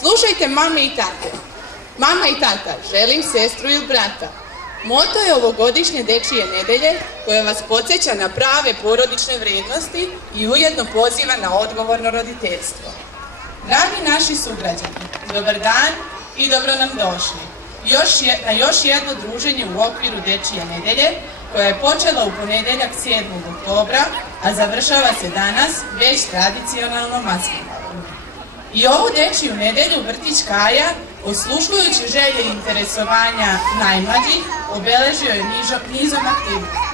Slušajte mame i tate. Mama i tata, želim sestru ili brata. Moto je ovogodišnje dečije nedelje koja vas podsjeća na prave porodične vrednosti i ujedno poziva na odgovorno roditeljstvo. Dragi naši sugrađani, dobar dan i dobro nam došli na još jedno druženje u okviru dečije nedelje koja je počela u ponedeljak 7. oktobra, a završava se danas već tradicionalno maskenbalom. I ovu dečiju nedelju vrtić Kaja, osluškujući želje i interesovanja najmlađih, obeležio je nizom aktivnosti.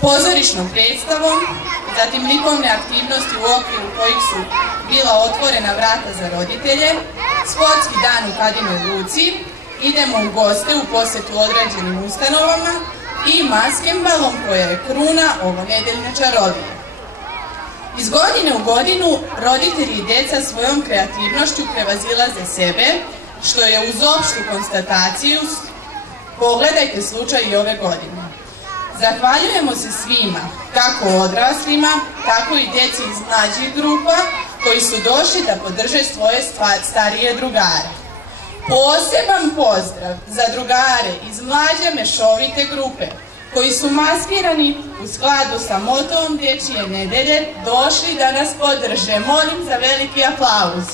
Pozorišnom predstavom, zatim likovne aktivnosti u okviru kojih su bila otvorena vrata za roditelje, sportski dan u Kadinoj Luci, idemo u goste u posetu određenim ustanovama i maskenbalom koja je kruna ovonedeljne čarolije. Iz godine u godinu roditelji i deca svojom kreativnošću prevazilaze sebe, što je uz opštu konstataciju, pogledajte slučaj i ove godine. Zahvaljujemo se svima, kako odraslima, tako i deci iz mlađih grupa, koji su došli da podrže svoje starije drugare. Poseban pozdrav za drugare iz mlađe mešovite grupe, koji su maskirani u skladu sa motom dečije nedelje došli da nas podrže. Molim za veliki aplauz.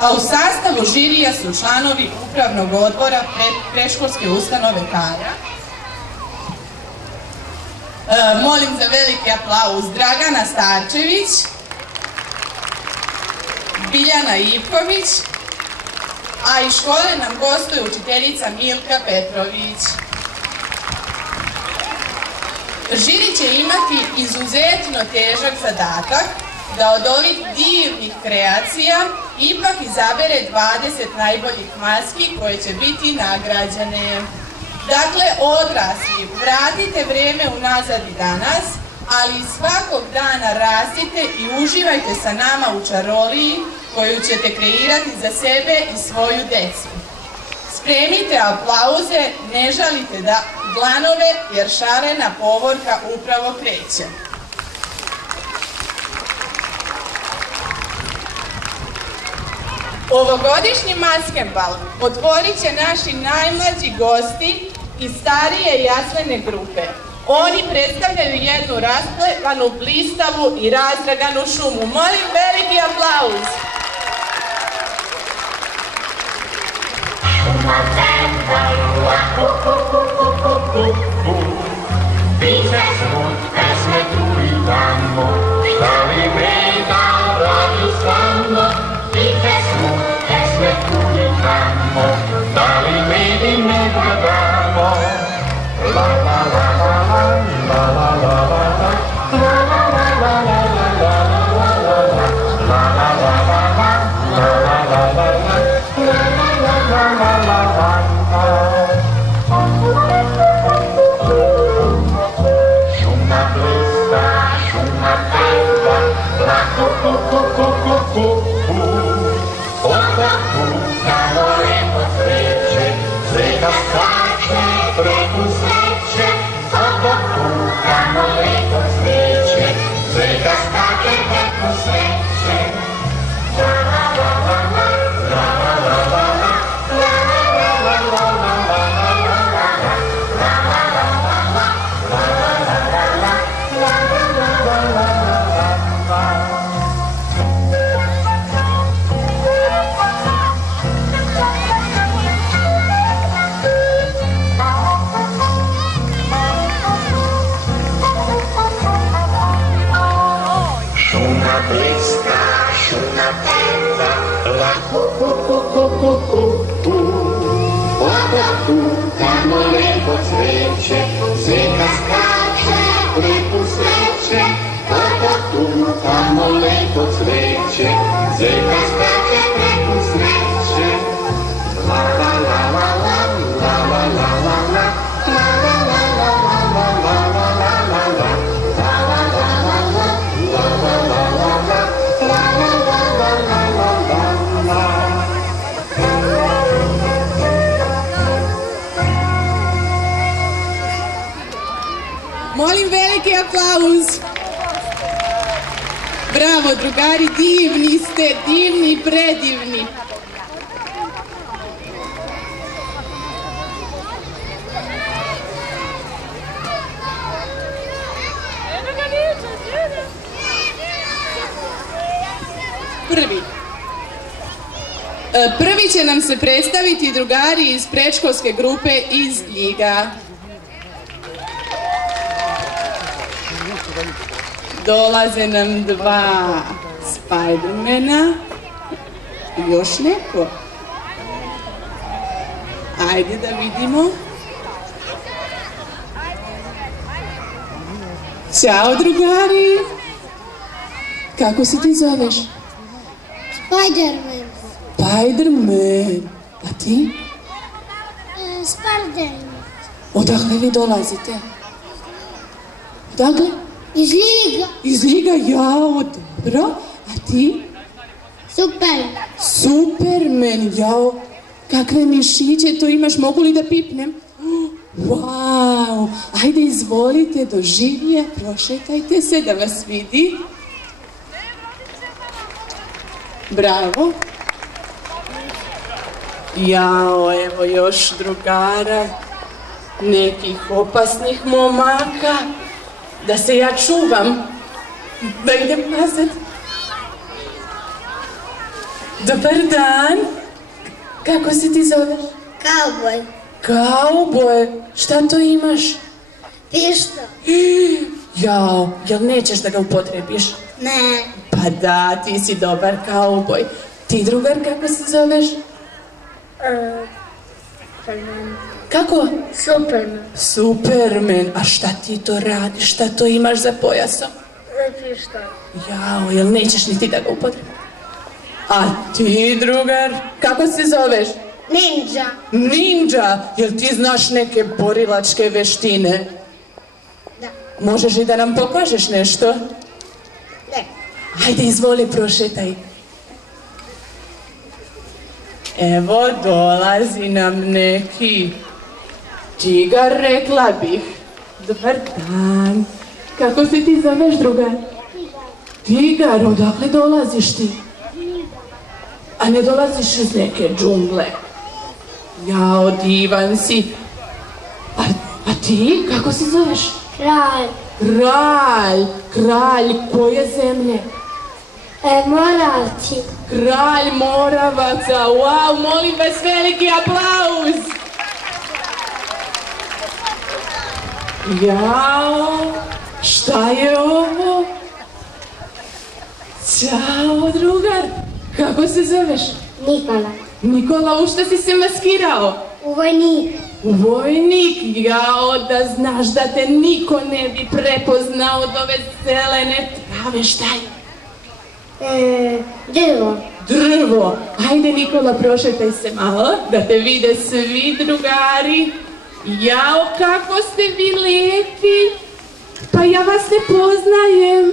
A u sastavu žirija su članovi upravnog odbora predškolske ustanove Kaja. Molim za veliki aplauz Dragana Starčević, Biljana Ivković, a iz škole nam gostuje učiteljica Milka Petrović. Žiri će imati izuzetno težak zadatak da od ovih divnih kreacija ipak izabere 20 najboljih maski koje će biti nagrađene. Dakle, odrasli, vratite vreme unazad i danas, ali svakog dana rastite i uživajte sa nama u čaroliji koju ćete kreirati za sebe i svoju decu. Spremite aplauze, ne žalite dlanove jer šarena povorka upravo kreće. Ovogodišnji maskenbal otvorit će naši najmlađi gosti iz starije jaslene grupe. Oni predstavljaju jednu rasplevanu, blistavu i razdraganu šumu. Molim veliki aplauz. Šuma pengalua, piše smut, pesme tu i tamo, šta li brega radi samo, piše smut, pesme tu i tamo, da li medi ne gledamo. La la la la la la la la la Molim veliki aplauz. Bravo, drugari, divni ste, divni i predivni. Prvi će nam se predstaviti drugari iz predškolske grupe iz Ljiga. Dolaze nam dva Spidermana. Još neko? Ajde da vidimo. Ćao, drugari. Kako se ti zoveš? Spiderman. Spiderman. A ti? Spiderman. Odakle vi dolazite? Odakle? Iz Liga. Iz Liga, jao, dobro. A ti? Superman. Superman, jao. Kakve mišiće to imaš, mogu li da pipnem? Wow, ajde izvolite do življe, prošetajte se da vas vidi. Bravo. Jao, evo još drugara, nekih opasnih momaka, da se ja čuvam, da idem nazad. Dobar dan, kako se ti zoveš? Kauboj. Kauboj, šta to imaš? Pištolj. Jao, jel nećeš da ga upotrebiš? Ne. Pa da, ti si dobar kauboj. Ti, drugar, kako se zoveš? Superman. Kako? Superman. Superman. A šta ti to radiš? Šta to imaš za pojasom? Pištolj. Jao, jel nećeš ni ti da ga upotrebiš? A ti, drugar, kako se zoveš? Ninja. Ninja. Jel ti znaš neke borilačke veštine? Da. Možeš i da nam pokažeš nešto? Ne. Ajde, izvoli, prošetaj. Evo, dolazi nam neki tigar, rekla bih. Dobar dan. Kako se ti zoveš, drugar? Tigar, odakle dolaziš ti? A ne dolaziš iz neke džungle? Jao, divan si. A ti, kako se zoveš? Kralj. Kralj koje zemlje? Moravci. Kralj Moravaca, wow, molim vas veliki aplauz. Jao, šta je ovo? Ćao, drugar, kako se zoveš? Nikola. Nikola, u šta si se maskirao? U vojnik. U vojnik, jao, da znaš da te niko ne bi prepoznao od ove zelene trave, šta je? Drvo. Drvo. Ajde, Nikola, prošetaj se malo, da te vide svi drugari. Jao, kako ste vi lijepi. Pa ja vas ne poznajem.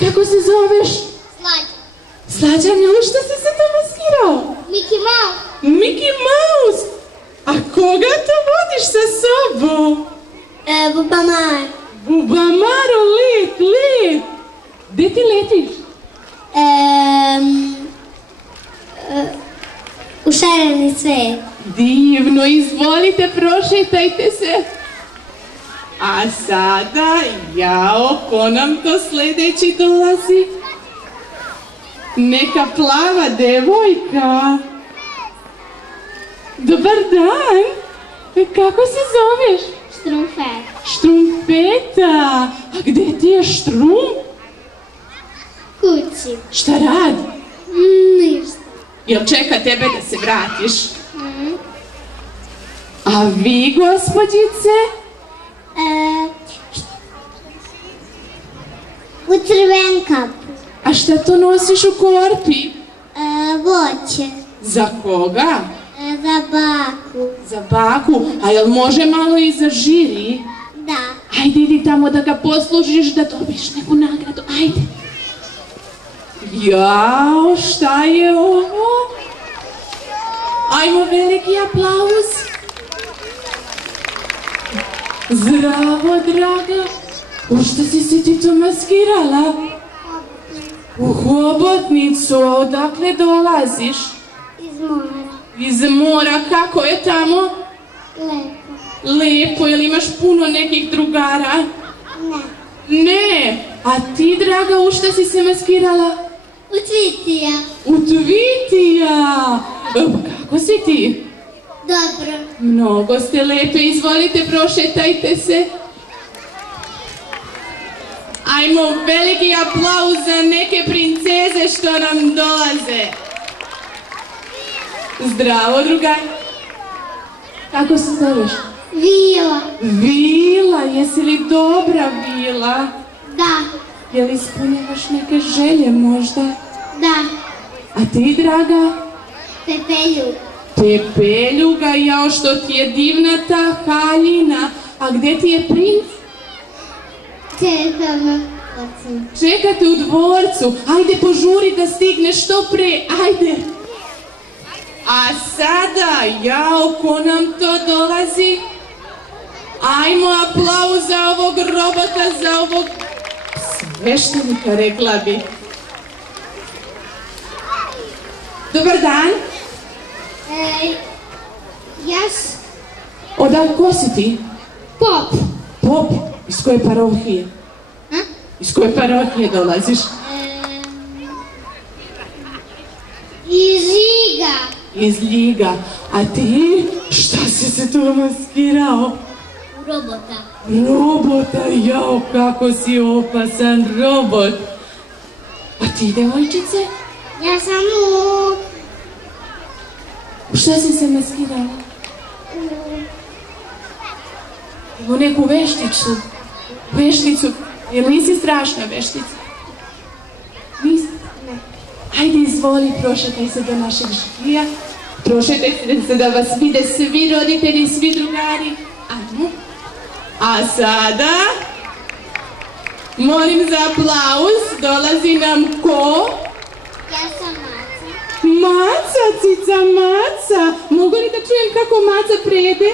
Kako se zoveš? Slađa. Slađan, u šta si se to maskirao? Mickey Mouse. Mickey Mouse. A koga to vodiš sa sobom? Bubamar. Bubamaro, let. Gde ti letiš? U šareni svet. Divno, izvolite, prošetajte se. A sada, jao, ko nam to sljedeći dolazi? Neka plava devojka. Dobar dan. Kako se zoveš? Štrumfet. Štrumpeta. A gde ti je Štrum? Kući. Šta radi? Ništa. Jel čeka tebe da se vratiš? A vi, gospođice? U crven kapu. A šta to nosiš u korpi? Voće. Za koga? Za baku. Za baku. A jel može malo i za žiri? Da. Ajde, idi tamo da ga poslužiš, da dobiš neku nagradu. Ajde. Jao, šta je ovo? Ajmo veliki aplauz. Zdravo, draga. U što si se ti to maskirala? U hobotnicu, a odakle dolaziš? Iz mora. Iz mora, kako je tamo? Lepo. Lepo, jel imaš puno nekih drugara? Ne. Ne, a ti, draga, u što si se maskirala? U Tvitija. U Tvitija! Kako si ti? Dobro. Mnogo ste lepe, izvolite, prošetajte se. Ajmo, veliki aplauz za neke princeze što nam dolaze. Zdravo, drugaj. Kako se zoveš? Vila. Vila, jesi li dobra Vila? Da. Je li ispunjavaš neke želje možda? Da. A ti, draga? Pepelju. Pepeljuga, jao što ti je divna ta haljina. A gdje ti je princ? Čekam na dvorcu. Čekate u dvorcu. Ajde, požuri da stigneš što pre. Ajde. A sada, jao, ko nam to dolazi? Ajmo aplauz za ovog robota, za ovog sveštenika, rekla bi. Dobar dan. Jas. Ko si ti? Pop. Pop? Iz koje parohije? Iz koje parohije dolaziš? Iz Ljiga. Iz Ljiga. A ti? Šta si se tu maskirao? Robota. Robota, jao, kako si opasan robot. A ti, devojčice? Ja sam U šta si se maskirala? U neku vešticu. Vešticu. Jel nisi strašna veštica? Nisi? Ne. Ajde, izvoli, prošetaj se do našeg življa. Prošetaj se da vas vide svi roditelji, svi drugari. Ajmo. A sada, molim za aplauz, dolazi nam ko? Ja sam Maca. Maca, cica Maca. Mogu li da čujem kako Maca prede?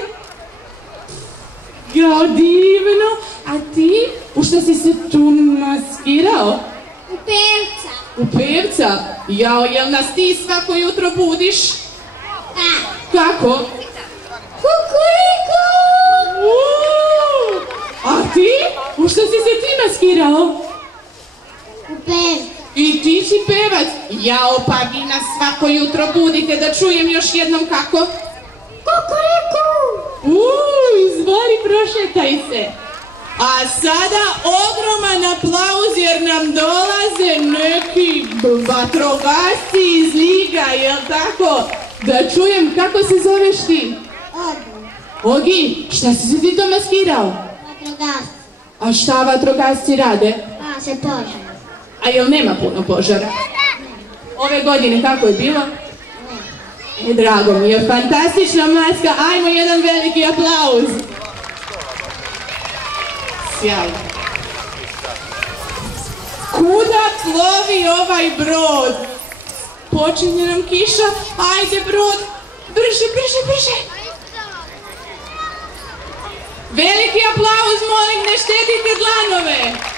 Jao, divno. A ti, u što si se tu maskirao? U pevca. U pevca? Jao, jel nas ti svako jutro budiš? Da. Kako? Kukuriku. A ti? U što si se ti maskirao? U pevca. I ti si pevac? Jao, pa vi nas svako jutro budite, da čujem još jednom kako? Kukuriku. Izvoli, prošetaj se. A sada ogroman aplauz jer nam dolaze neki vatrogasci iz Ljiga, jel tako? Da čujem kako se zoveš ti? Ogi. Ogi, šta si se ti to maskirao? Vatrogasci. A šta vatrogasci rade? Pa se požar. A jel nema puno požara? Ove godine kako je bilo? Drago mi je, fantastična maska, ajmo jedan veliki aplauz. Sjajno. Kuda plovi ovaj brod? Počinje nam kiša, ajde brod, brže, brže, brže. Veliki aplauz, molim, ne štetite dlanove.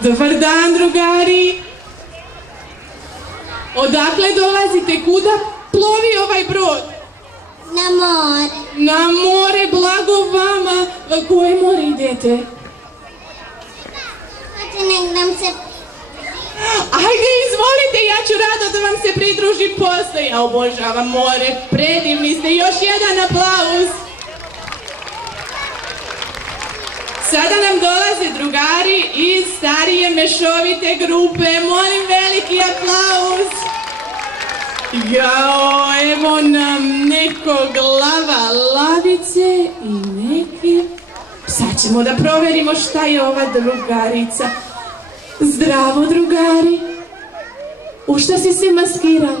Dobar dan, drugari. Odakle dolazite? Kuda plovi ovaj brod? Na more. Na more, blago vama. Koje more idete? Hoće nek nam se... Ajde, izvolite, ja ću rado da vam se pridružim posle. Ja obožavam more, predivni ste. Još jedan aplauz. Sada nam dolaze drugari iz starije mešovite grupe. Molim veliki aplauz. Jao, evo nam nekog lava lavice i neki... Sad ćemo da proverimo šta je ova drugarica. Zdravo, drugari. U šta si se maskirao?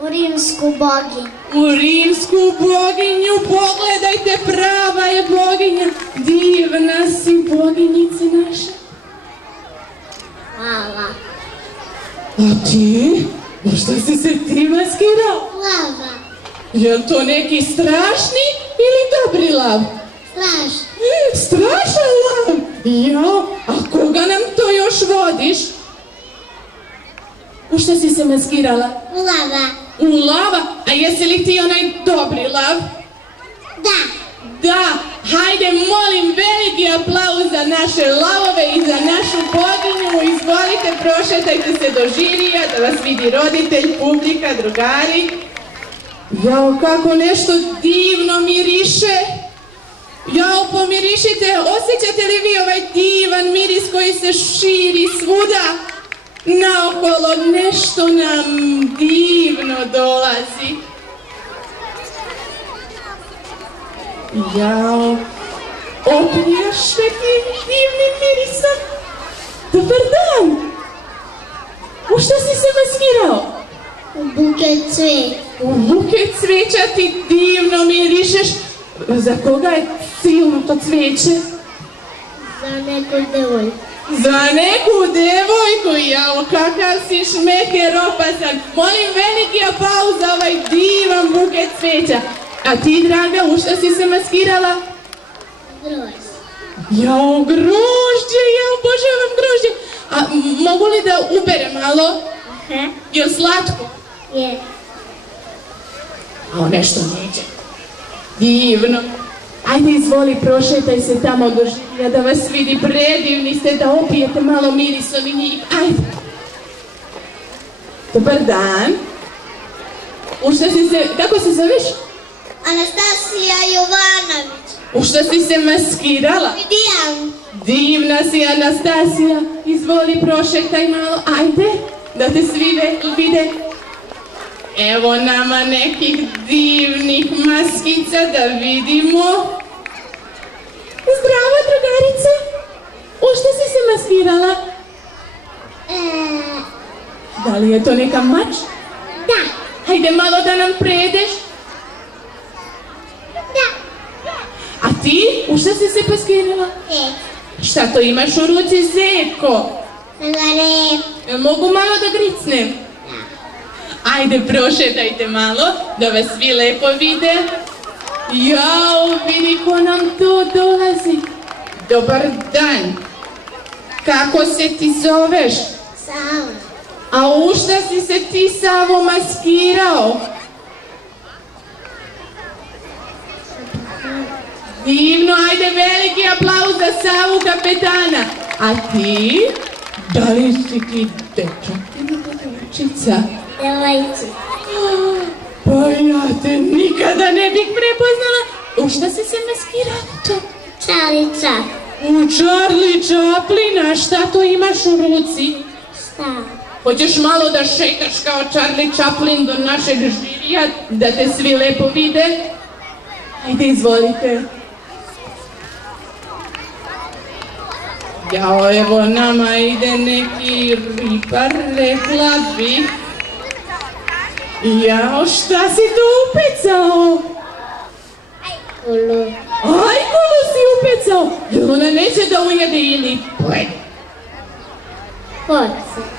U rimsku boginju. U rimsku boginju, pogledajte, prava je boginja. Divna si, boginjice naša. Hvala. A ti? U što si se ti maskirao? Lava. Je li to neki strašni ili dobri lav? Strašni. Strašan lav? Jao, a koga nam to još vodiš? U što si se maskirala? U lava. U lava? A jesi li ti onaj dobri lav? Da. Da, hajde molim veliki aplauz za naše lavove i za našu boginju. Izvolite, prošetajte se do žirija da vas vidi roditelj, publika, drugari. Jao, kako nešto divno miriše. Jao, pomirišite, osjećate li vi ovaj divan miris koji se širi svuda? Naokolo nešto nam divno dolazi. Jao, opriješne divnim mirisom. Dobar dan! U što si se maskirao? U buket cvijeća. U buket cvijeća ti divno mirišeš. Za koga je silno to cvijeće? Za neku devojku. Za neku devojku, jao, kakav si šmeker opasan. Molim veliki aplauz za ovaj divan buket cvijeća. A ti, draga, u što si se maskirala? Grožđe. Jao, grožđe, jao, obožavam grožđe. A mogu li da ubere malo? Aha. Jel slatko? Je. A nešto neće. Divno. Ajde, izvoli, prošetaj se tamo do žirija da vas vidi, predivni ste, da opijete malo mirisom i njih. Ajde. Dobar dan. U što si se, kako se zoveš? Anastasija Jovanović. U što si se maskirala? Dijan. Divna si, Anastasija. Izvoli, prošetaj malo. Ajde, da te svi vide. Evo nama nekih divnih maskica da vidimo. Zdravo, drugarice. U što si se maskirala? Da li je to neka mač? Da. Hajde malo da nam predeš. Da. A ti? U što si se maskirala? Šta to imaš u ruci, zeko? Zare. Jel mogu malo da gricnem? Ajde, prošetajte malo, da vas svi lepo vide. Jao, vidi ko nam tu dolazi. Dobar dan. Kako se ti zoveš? Sava. A u šta si se ti, Savo, maskirao? Divno, ajde, veliki aplauz za Savu, kapetana. A ti? Da li si ti dečak ili devojčica? Devojčica. Pa ja te nikada ne bih prepoznala. U šta si se maskirala to? Charlie Chaplin. U Charlie Chaplina, šta to imaš u ruci? Šta? Hoćeš malo da šetaš kao Charlie Chaplin do našeg žirija, da te svi lepo vide? Ajde, izvolite. Jao, evo nama ide neki ribar, rekla bih. Jao, šta si tu upecao? Ajkulu. Ajkulu si upecao? Jel ona neće da ujede ili pojede? Hoće.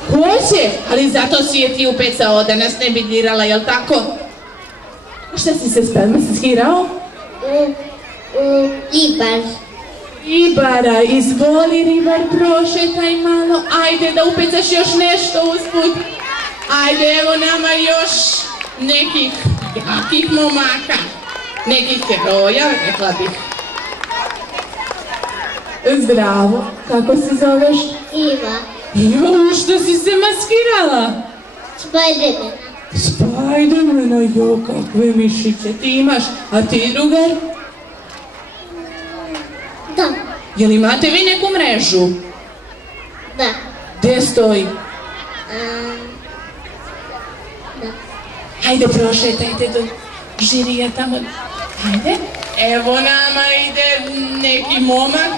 Hoće, ali zato si je ti upecao da nas ne bi dirala, jel tako? Šta si se maskirao? U ribar. Ribara, izvoli ribar, prošetaj malo, ajde da upecaš još nešto usput. Ajde, evo nama još nekih jakih momaka, nekih heroja, rekla bih. Zdravo, kako se zoveš? Iva. Jo, što si se maskirala? Spidermana. Spidermana, jo, kakve mišiće ti imaš, a ti, drugar? Da. Jel imate vi neku mrežu? Da. Gde stoji? Da. Hajde, prošetajte do žirija tamo. Hajde. Evo nama ide neki momak,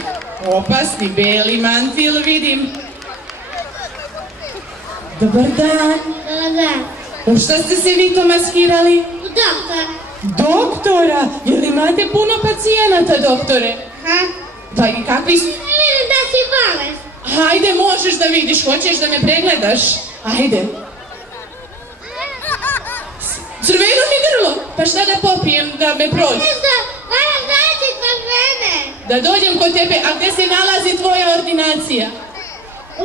opasni, beli mantil, vidim. Dobar dan. Dobar dan. U šta ste se vi to maskirali? U doktor. Doktora? Jel imate puno pacijenata, doktore? Ha? Pa i kakvi su? Vidim da si bolest. Hajde, možeš da vidiš, hoćeš da me pregledaš? Ajde. Pa šta da popijem da me prođe? Nešto, moram doći kod mene. Da dođem kod tebe, a gdje se nalazi tvoja ordinacija?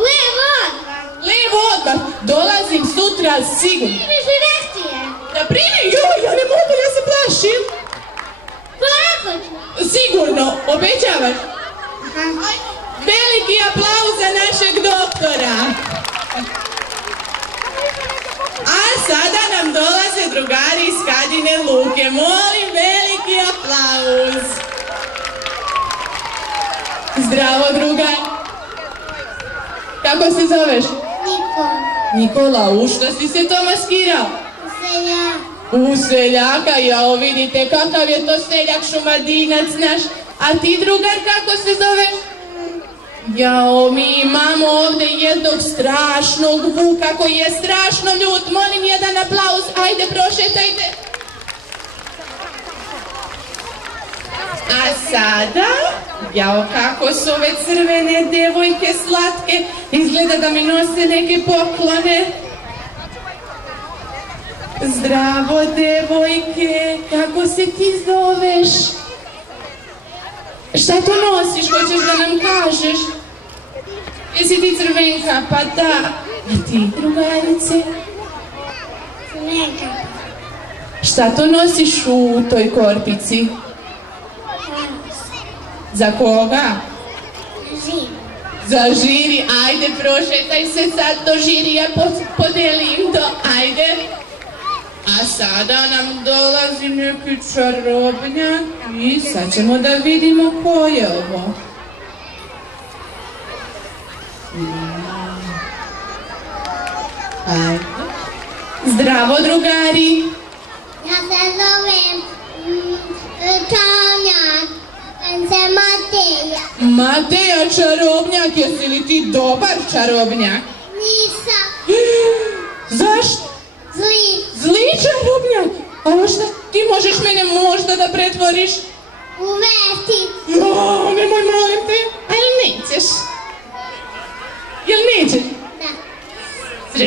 Lijevo odmah. Lijevo odmah, dolazim sutra sigurno. Primiš direkcije. Da primim, joj, ja ne mogu, ja se plašim. Polako ću. Sigurno, obećavaš? Aha. Veliki aplauz za našeg doktora. A sada nam dolaze drugari iz Kadine Luke. Molim, veliki aplauz. Zdravo, drugar. Kako se zoveš? Nikola. Nikola, u što si se to maskirao? Seljak. U seljaka, jao, vidite kakav je to seljak šumadinac naš. A ti, drugar, kako se zoveš? Jao, mi imamo ovdje jednog strašnog vuka koji je strašno ljut. Molim jedan aplauz, ajde prošetajte. A sada, jao, kako su ove crvene devojke slatke. Izgleda da mi nose neke poklone. Zdravo, devojke, kako se ti zoveš? Šta to nosiš, hoćeš da nam kažeš? Jesi ti crvenka? Pa da. A ti, drugarice? Crvenka. Šta to nosiš u toj korpici? Za koga? Žiri. Za žiri, ajde prošetaj se sad do žirija, podelim to, ajde. A sada nam dolazi neki čarobnjak i sad ćemo da vidimo ko je ovo. Ajde. Zdravo, drugari. Ja se zovem čarobnjak. Ja se Mateja. Mateja čarobnjak, jesi li ti dobar čarobnjak? Nisam. Zašto? Zli. Zli čarobnjak? A šta ti možeš mene možda da pretvoriš? U veti. Jo, nemoj, molim te. A jel nećeš? Jel nećeš? Da.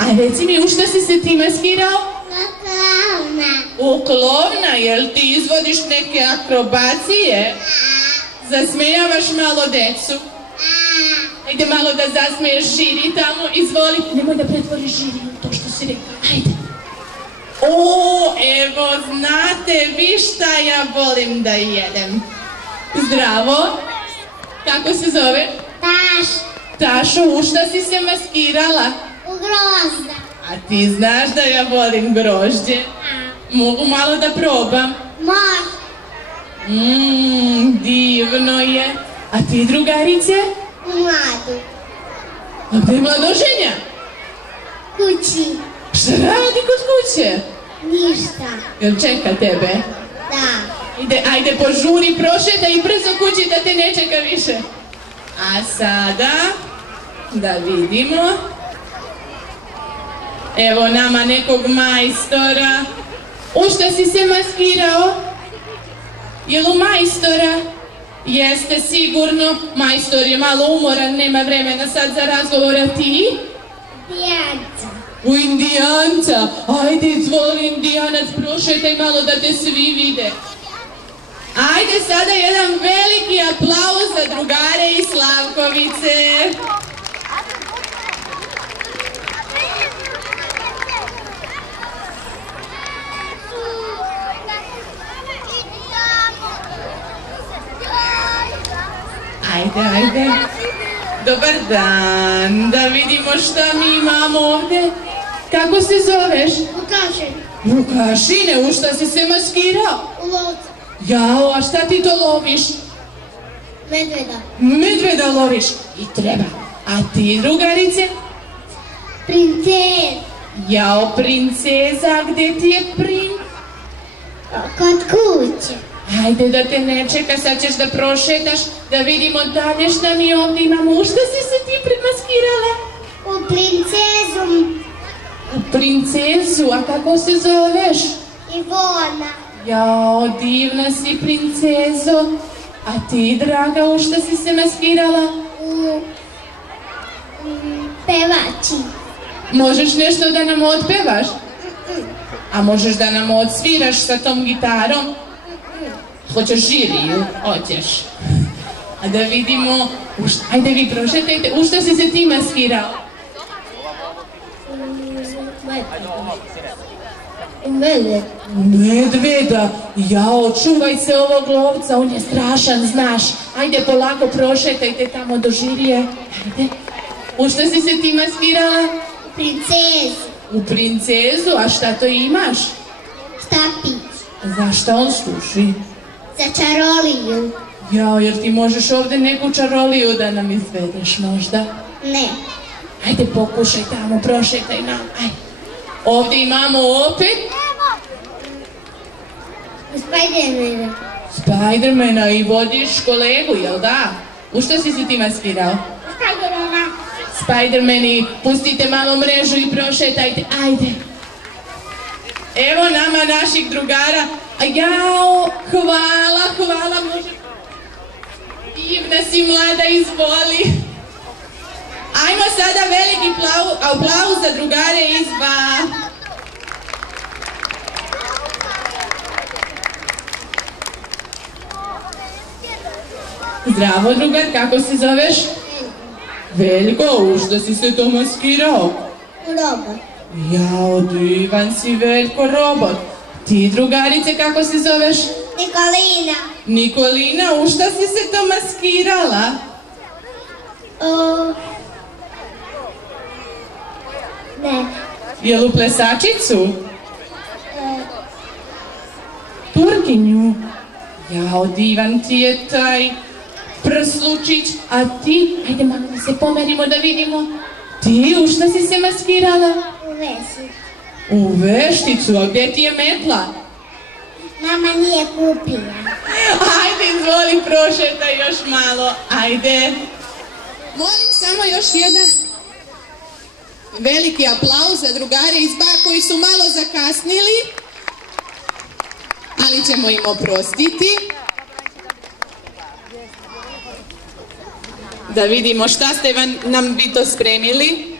A reci mi, u šta si se ti maskirao? Na klovna. U klovna, jel ti izvodiš neke akrobacije? Zasmejavaš malo decu? Ajde malo da zasmeješ žiri tamo, izvoli. Nemoj da pretvoriš žiri u to što si rekao, ajde. O, evo, znate vi šta ja volim da jedem. Zdravo. Kako se zove? Taš. Tašo, u šta si se maskirala? U grozda. A ti znaš da ja volim grožđe? Mogu malo da probam? Može. Divno je. A ti, drugarice? U mladu. A gde je mladoženja? Kući. Šta radi kod kuće? Ništa. Jel čeka tebe? Da. Ajde, požuri, prošetaj i brzo kući da te ne čeka više. A sada, da vidimo. Evo nama nekog majstora. U šta si se maskirao? Jel u majstora? Jeste sigurno. Majstor je malo umoran, nema vremena sad za razgovor, a ti? Indijanca. U indijanca. Ajde, izvoli indijanac, prošetaj malo da te svi vide. Ajde sada jedan veliki aplauz za drugare iz Slavkovice. Ajde. Dobar dan, da vidimo šta mi imamo ovdje. Kako se zoveš? Vukašin. Vukašine, u šta si se maskirao? U lovcu. Jao, a šta ti to loviš? Medveda. Medveda loviš? I treba. A ti, drugarice? Princez. Jao, princeza, gdje ti je princ? Kod kuće. Ajde da te ne čeka, sad ćeš da prošetaš, da vidimo dalje šta mi ovdje imamo. U šta si se ti premaskirala? U princezu. U princezu, a kako se zoveš? Ivona. Jao, divna si princezo. A ti, draga, u šta si se maskirala? U pevači. Možeš nešto da nam otpevaš? A možeš da nam odsviraš sa tom gitarom? Hoćeš žiriju? Hoćeš. A da vidimo, ajde vi prošetajte, u što si se ti maskirao? Medveda, jao, čuvaj se ovog lovca, on je strašan, znaš. Ajde polako prošetajte tamo do žirije. Ajde. U što si se ti maskirala? Princezu. U princezu, a šta to imaš? Štapić. Za šta on služi? Za čaroliju. Jao, jer ti možeš ovdje neku čaroliju da nam izvedeš možda? Ne. Ajde pokušaj tamo, prošetaj nam, ajde. Ovdje imamo opet? Spidermana. Spidermana i vodiš kolegu, jel da? U što si se ti maskirao? Spidermana. Spidermani, pustite malo mrežu i prošetajte, ajde. Evo nama naših drugara. A jao, hvala, može. Divna si mlada, izvoli. Ajmo sada veliki aplauz za drugare iz ba. Zdravo drugar, kako se zoveš? Veljko, u što si se to maskirao? Robot. Jao, divan si Veljko, robot. Ti drugarice, kako se zoveš? Nikolina. Nikolina, u što si se to maskirala? Ne. Jel u plesačicu? Turkinju. Jao, divan ti je taj prslučić. A ti, ajde malo da se pomerimo da vidimo. Ti, u što si se maskirala? U vešticu. U vešticu, a gdje ti je metla? Mama nije kupila. Ajde, izvoli, prošetaj još malo. Ajde. Molim samo još jedan veliki aplauz za drugare iz ba koji su malo zakasnili, ali ćemo im oprostiti. Da vidimo šta ste nam vi to spremili.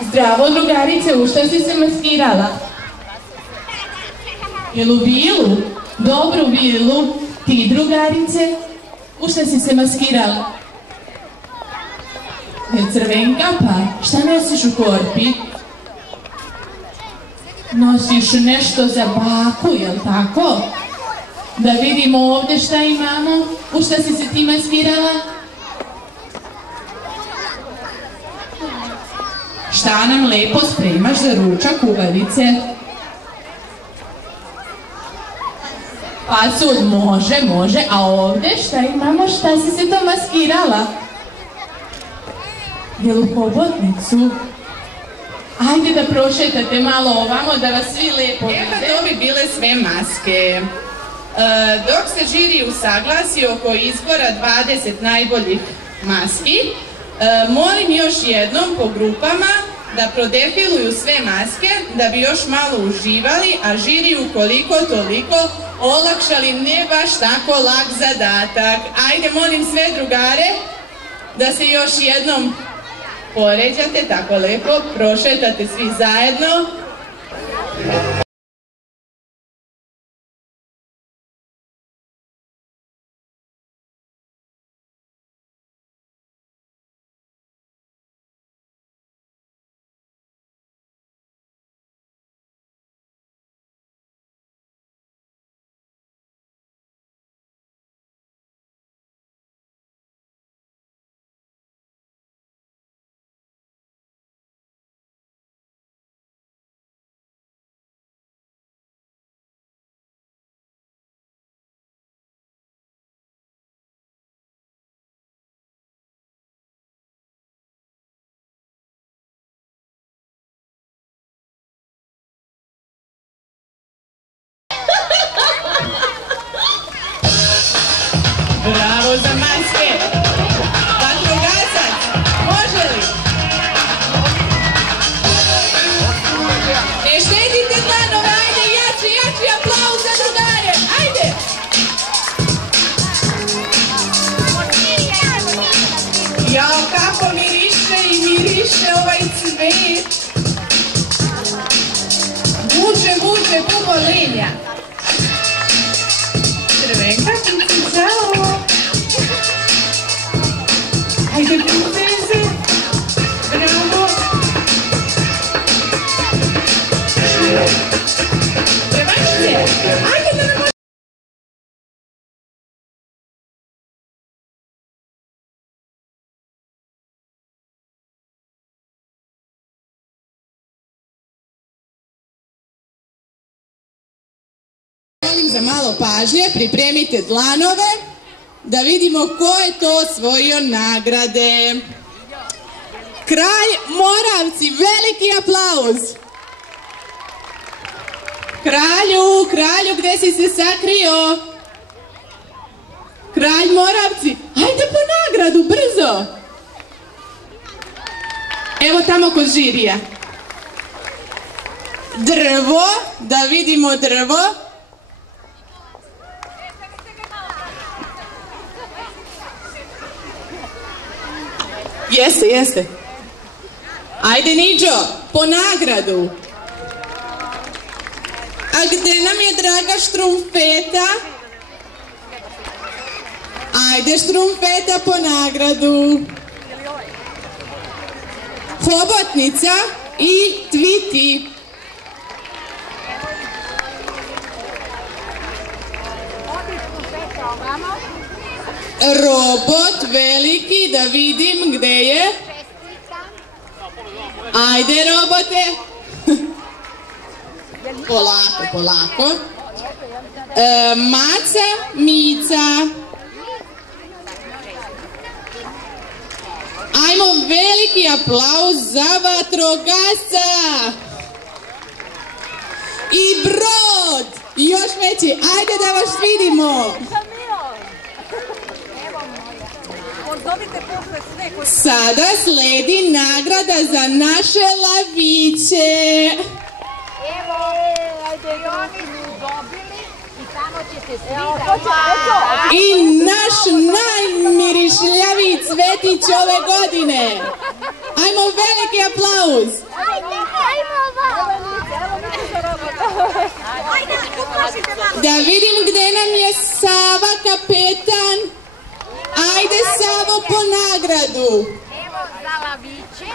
Zdravo drugarice, u što si se maskirala? Jel u vilu? Dobru vilu. Ti drugarice, u što si se maskirala? Je crvenka pa? Šta nosiš u korpi? Nosiš nešto za baku, jel tako? Da vidimo ovdje šta imamo. U što si se ti maskirala? Šta nam lepo spremaš za ručak, uvadice? Pacul, može, a ovdje šta imamo, šta si se to maskirala? Jel u hobotnicu? Ajde da prošetate malo ovamo da vas svi lepo vide. Evo, to bi bile sve maske. Dok se žiri usaglasi oko izbora 20 najboljih maski, molim još jednom po grupama da prodefiluju sve maske da bi još malo uživali, a žiriju koliko toliko olakšali ne baš tako lak zadatak. Ajde, molim sve drugare da se još jednom poređate, tako lepo, prošetate svi zajedno. Bravo za maske! Vatrogasac, može li? Ne štedite dlanove, ajde, jači aplauz za drugare, ajde! Jao, kako više ovaj cvet. Vuče kukolinja. Crvenka, čao. Ajde, princeze. Bravo. Prevažite. Ajde da nam... Molim za malo pažnje, pripremite dlanove da vidimo ko je to osvojio nagrade. Kralj Moravci, veliki aplauz. Kralju, gdje si se sakrio? Kralj Moravci, ajde po nagradu, brzo. Evo tamo kod žirija. Drvo, da vidimo drvo. Jeste. Ajde, Niđo, po nagradu. A gdje nam je draga Štrumpeta? Ajde, Štrumpeta, po nagradu. Hobotnica i Tviti. Robot veliki, da vidim gdje je. Ajde, robote. Polako. Maca, Mica. Ajmo, veliki aplauz za vatrogasca. I brod. I još veći. Ajde da vas vidimo. Sada sledi nagrada za naše laviće. Evo, ajde, i oni su dobili i tamo ćete svi da... I naš najmirišljaviji cvetić ove godine. Ajmo, veliki aplauz. Da vidim gdje nam je Sava, kapetan. Ajde, Savo, po nagradu. Evo za laviće.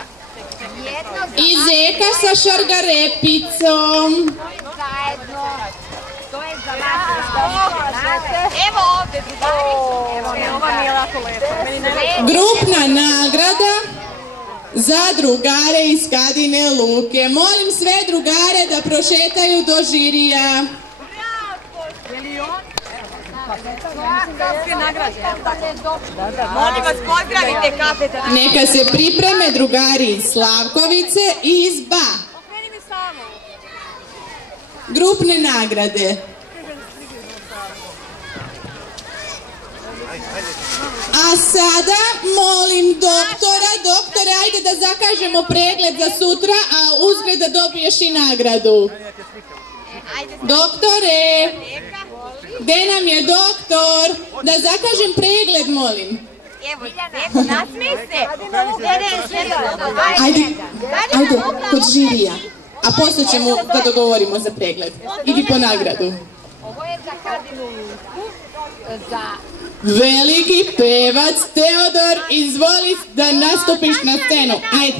I Zeka sa šargarepicom. Zajedno. To je za vas. Evo ovdje, drugari. Evo, ova nije lako lepa. Grupna nagrada za drugare iz Kadine Luke. Molim sve drugare da prošetaju do žirija. Molim vas, pozdravite kapetana. Neka se pripreme drugari iz Slavkovice i iz Ba. Grupne nagrade. A sada molim doktore, ajde da zakažemo pregled za sutra, a uzgled da dobiješ i nagradu. Doktore, gdje nam je doktor? Da zakažem pregled, molim. Evo, nasmij se. Ajde, kod žirija. A poslije ćemo da dogovorimo za pregled. Idi po nagradu. Ovo je za Kadinu Luku, za... Veliki pevac Teodor, izvoli da nastupiš na scenu. Ajde.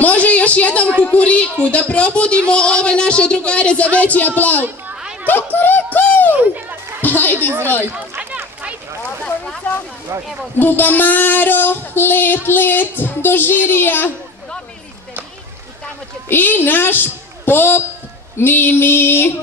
Može još jednom kukuriku, da probudimo ove naše drugare za veći aplauz. Kukuriku! Ajde, izvoli. Bubamaro, let, do žirija. I naš pop Mimi.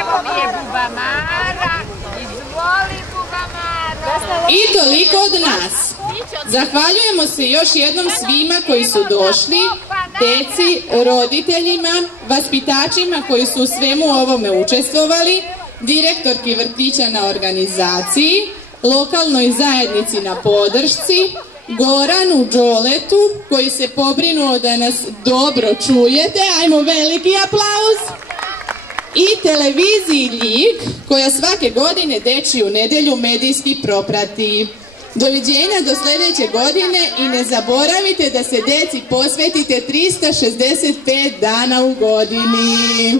Evo mi je Bubamara, izvoli Bubamara. I toliko od nas. Zahvaljujemo se još jednom svima koji su došli, deci, roditeljima, vaspitačima koji su u svemu ovome učestvovali, direktorki vrtića na organizaciji, lokalnoj zajednici na podršci, Goranu Đoletu koji se pobrinuo da nas dobro čujete. Ajmo, veliki aplauz. i televiziji Ljig, koja svake godine Dečiju nedjelju medijski proprati. Doviđenja do sljedeće godine i ne zaboravite da se deci posvetite 365 dana u godini.